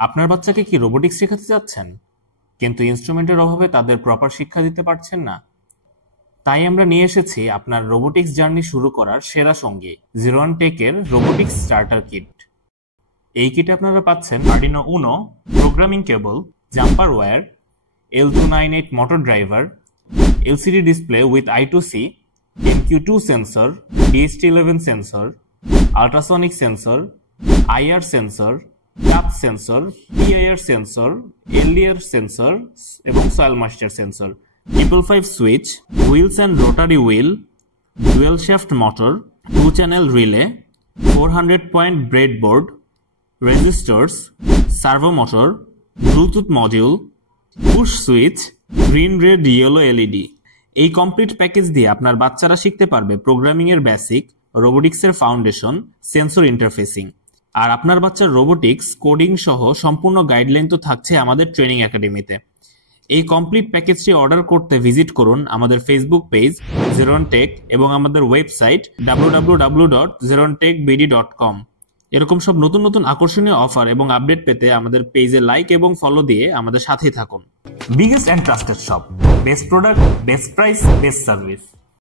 আপনার বাচ্চাকে কি রোবোটিক্স শেখাতে যাচ্ছেন, কিন্তু ইনস্ট্রুমেন্টের অভাবে তাদের প্রপার শিক্ষা দিতে পারছেন না? তাই আমরা নিয়ে এসেছি আপনার রোবোটিক্স জার্নি শুরু করার সেরা সঙ্গী, জিরোন টেকের রোবোটিক্স স্টার্টার কিট। এই কিটে আপনারা পাচ্ছেন Arduino Uno, programming cable, jumper wire, L298 motor driver, LCD display with I2C, MQ2 sensor, DHT11 sensor, ultrasonic sensor, IR sensor, touch sensor, PIR sensor, LDR sensor এবং soil moisture sensor, 555 switch, wheels and rotary wheel, dual shaft motor, 2 channel relay, 400 point breadboard, resistors, servo motor, Bluetooth module, push switch, green red yellow LED। এই complete package দিয়ে আপনার বাচ্চারা শিখতে পারবে programming এর basic, রোবোটিক্সের foundation, sensor interfacing. আর আপনার বাচ্চার robotics coding সহ সম্পূর্ণ গাইডলাইন তো থাকছে আমাদের ট্রেনিং একাডেমিতে। এই কমপ্লিট প্যাকেজটি অর্ডার করতে ভিজিট করুন আমাদের ফেসবুক পেজ জিরোন টেক এবং আমাদের ওয়েবসাইট www.zerontechbd.com। এরকম সব নতুন নতুন আকর্ষণীয় অফার এবং আপডেট পেতে আমাদের পেজে লাইক এবং ফলো দিয়ে আমাদের সাথেই থাকুন। Biggest and trusted shop, best product, best price, best service.